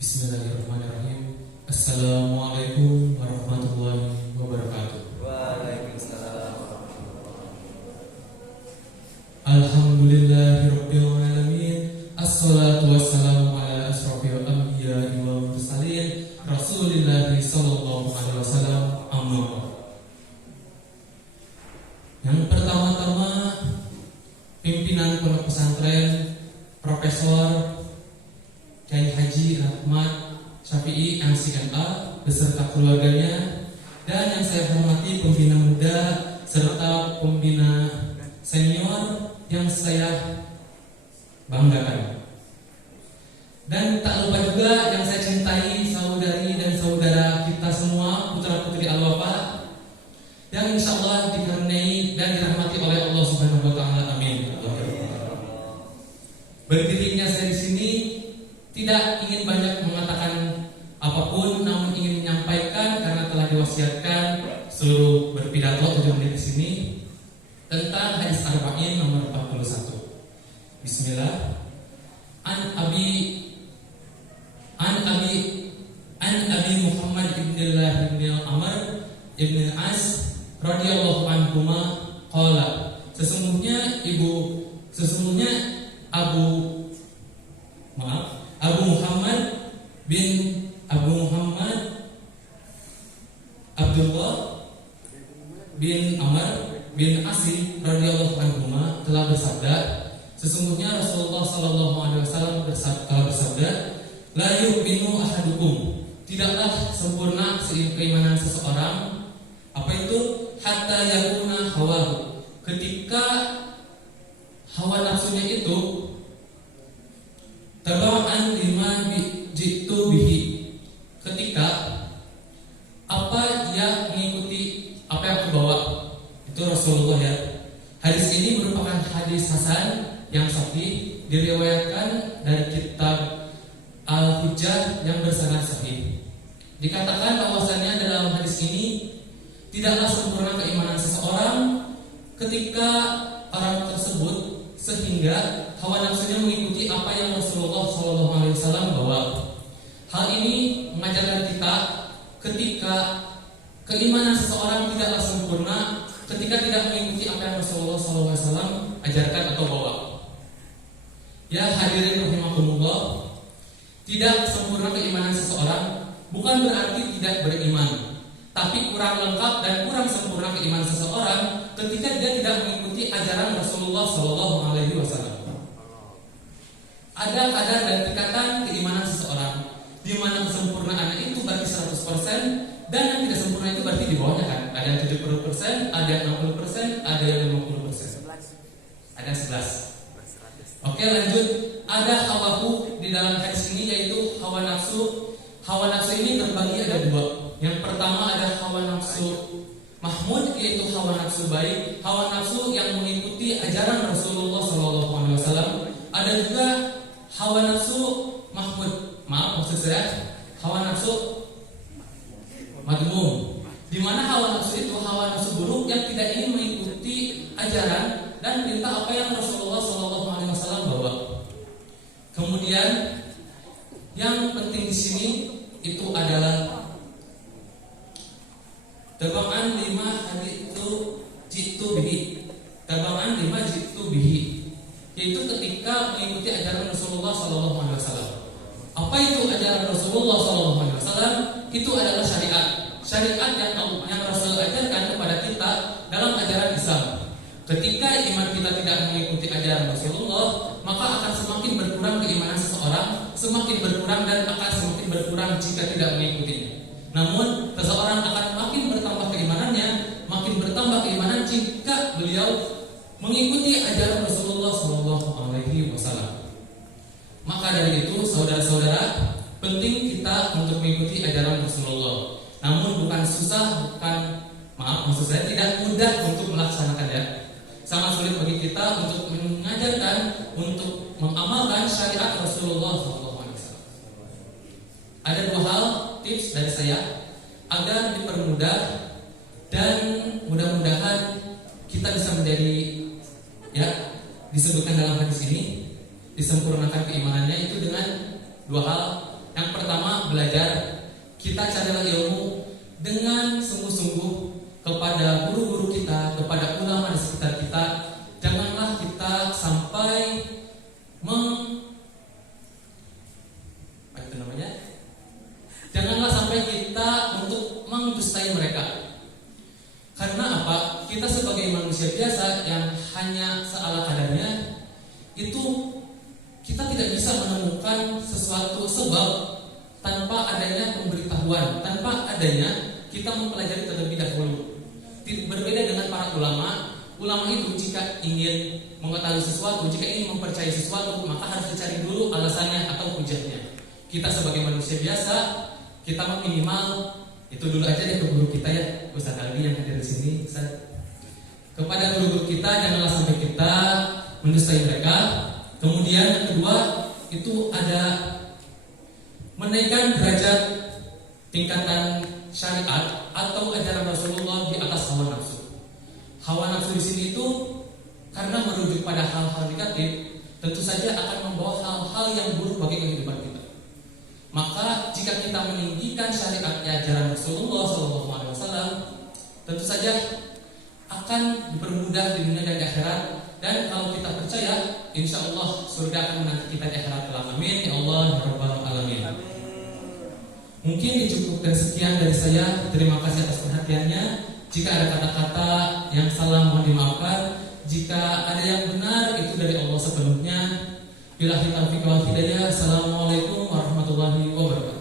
Bismillahirrahmanirrahim. Assalamualaikum warahmatullahi wabarakatuh. Waalaikumsalam. Alhamdulillahirabbil alamin. Assalatu wassalamu ala asrofil anbiya'i wal mursalin Rasulillah sallallahu alaihi wasallam. Amma ba'd. Yang pertama-tama, pimpinan pondok pesantren Profesor Kiai Haji Rahmat Syafi'i MCMA beserta keluarganya, dan yang saya hormati pembina muda serta pembina senior yang saya banggakan. Dan tak lupa juga yang saya cintai, saudari dan saudara kita semua, putra putri Al-Wafa, yang insya Allah dikarenai dan dirahmati oleh Allah Subhanahu wa Ta'ala. Amin. Berdirinya saya di sini tidak ingin banyak mengatakan apapun, namun ingin menyampaikan karena telah diwasiatkan seluruh berpidato 7 menit di sini tentang hadis arba'in nomor 41. Bismillah. An Abi Muhammad ibn Amr ibn As radhiyallahu anhuma qala, sesungguhnya Abu Muhammad Abdullah bin Amr bin Asim radhiyallahu anhuma telah bersabda, sesungguhnya Rasulullah sallallahu alaihi wasallam telah bersabda, la yu'minu ahadukum, tidaklah sempurna keimanan seseorang, apa itu? Hatta yakuna hawahu, ketika hawa nafsunya itu taba'an lima jitu bihi, ketika apa dia mengikuti apa yang aku bawa. Itu Rasulullah ya. Hadis ini merupakan hadis hasan yang sahih, diriwayatkan dari kitab Al-Hujjah yang bersanad sahih. Dikatakan bahwasannya dalam hadis ini tidaklah sempurna keimanan seseorang ketika orang tersebut sehingga hawa nafsunya mengikuti apa yang Rasulullah SAW bawa. Hal ini mengajarkan kita ketika keimanan seseorang tidaklah sempurna ketika tidak mengikuti apa yang Rasulullah SAW ajarkan atau bawa. Ya hadirin rahimakumullah, tidak sempurna keimanan seseorang bukan berarti tidak beriman, tapi kurang lengkap dan kurang sempurna keimanan seseorang ketika dia tidak mengikuti ajaran Rasulullah SAW. Ada kadar dan tingkatan keimanan seseorang, di mana kesempurnaan itu berarti 100%, dan yang tidak sempurna itu berarti di bawahnya kan. Ada yang 70%, ada yang 60%, ada yang 50%, ada yang 11. Oke, lanjut. Ada hawahu di dalam hadis ini, yaitu hawa nafsu. Hawa nafsu ini terbagi ada 2. Yang pertama ada hawa nafsu mahmud, yaitu hawa nafsu baik, hawa nafsu yang mengikuti ajaran Rasulullah SAW. Ada juga hawa nafsu mahmud, maksud saya hawa nafsu madmum, di mana hawa nafsu itu hawa nafsu buruk yang tidak ingin mengikuti ajaran dan perintah apa yang Rasulullah SAW bawa. Kemudian yang penting di sini itu adalah tabaan 5 hadits itu jitu bihi. Tabaan 5 jitu bihi, yaitu ketika mengikuti ajaran Rasulullah SAW. Apa itu ajaran Rasulullah SAW? Itu adalah syariat yang Rasul ajarkan kepada kita dalam ajaran Islam. Ketika iman kita tidak mengikuti ajaran Rasulullah, maka akan semakin berkurang keimanan seseorang, semakin berkurang dan akan semakin berkurang jika tidak mengikutinya. Namun seseorang akan makin bertambah keimanannya, makin bertambah keimanan jika beliau mengikuti ajaran Rasulullah SAW. Maka dari itu, saudara-saudara, penting kita untuk mengikuti ajaran Rasulullah. Namun bukan susah, maksud saya tidak mudah untuk melaksanakannya. Sangat sulit bagi kita untuk mengajarkan, untuk mengamalkan syariat Rasulullah SAW. Ada 2 hal tips dari saya agar dipermudah dan mudah-mudahan kita bisa menjadi, disebutkan dalam hadis ini, disempurnakan keimanannya itu dengan 2 hal. Yang pertama, belajar. Kita carilah ilmu dengan sungguh-sungguh kepada guru-guru kita, kepada ulama di sekitar kita. Janganlah kita sampai janganlah sampai kita untuk mendustai mereka. Karena apa? Kita sebagai manusia biasa yang hanya seala kadarnya, itu kita tidak bisa menemukan sesuatu sebab tanpa adanya pemberitahuan, tanpa adanya kita mempelajari terlebih dahulu. Berbeda dengan para ulama. Ulama itu jika ingin mengetahui sesuatu, jika ingin mempercayai sesuatu, maka harus dicari dulu alasannya atau hujahnya. Kita sebagai manusia biasa, kita minimal itu dulu aja deh ke guru kita ya, Ustaz Aldi yang hadir di sini. Ustaz, kepada guru-guru kita janganlah sampai kita mendustai mereka. Kemudian yang kedua itu ada menaikkan derajat tingkatan syariat atau ajaran Rasulullah di atas hawa nafsu. Hawa nafsu di sini itu karena merujuk pada hal-hal negatif, tentu saja akan membawa hal-hal yang buruk bagi kehidupan kita. Maka jika kita meninggikan syariat ajaran Rasulullah SAW, tentu saja akan dipermudah di dunia dan di akhirat. Dan kalau kita percaya, insya Allah surga akan menanti kita di akhirat. Amin ya Allah ya Rabbal Alamin. Mungkin dicukupkan sekian dari saya. Terima kasih atas perhatiannya. Jika ada kata-kata yang salah mohon dimaafkan. Jika ada yang benar itu dari Allah sepenuhnya. Billahi taufiq wal hidayah. Assalamualaikum warahmatullahi wabarakatuh.